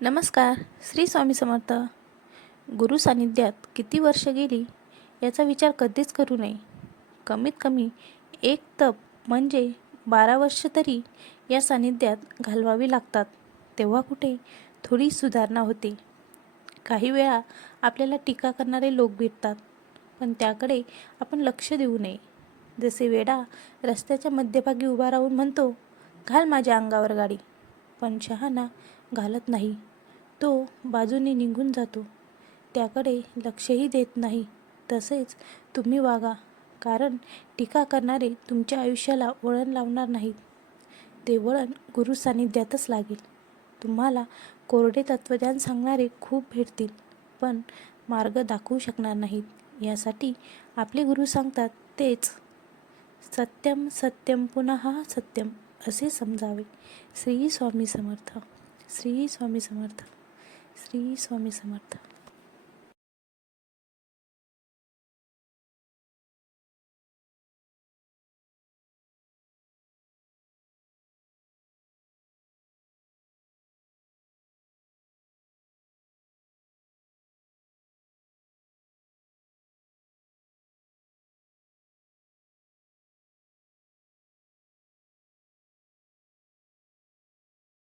नमस्कार श्री स्वामी समर्थ. गुरु सानिध्यात किती वर्ष गेली याचा विचार कधीच करू नये. कमीत कमी एक तप म्हणजे बारा वर्ष तरी या सानिध्यात घालवावी लागतात तेव्हा कुठे थोडी सुधारणा होते. काही वेळा आपल्याला टीका करणारे लोक भेटतात पण त्याकडे आपण लक्ष देऊ नये. जसे वेडा रस्त्याच्या मध्यभागी उभा राहून म्हणतो घाल माझ्या अंगावर गाडी. पण शहाणा घालत नाही. तो बाजूने निघून जातो. त्याकडे लक्षही देत नाही. तसेच तुम्ही वागा कारण टीका करणारे तुमच्या आयुष्याला वळण लावणार नाहीत. ते वळण गुरु सानिध्यातच लागेल. तुम्हाला कोरडे तत्त्वज्ञान सांगणारे खूप भेटतील पण मार्ग दाखवू शकणार नाहीत. यासाठी आपले गुरु सांगतात तेच सत्यम सत्यम पुन्हा सत्यम. असे समजावे. श्री स्वामी समर्थ. श्री स्वामी समर्थ. श्री स्वामी समर्थ.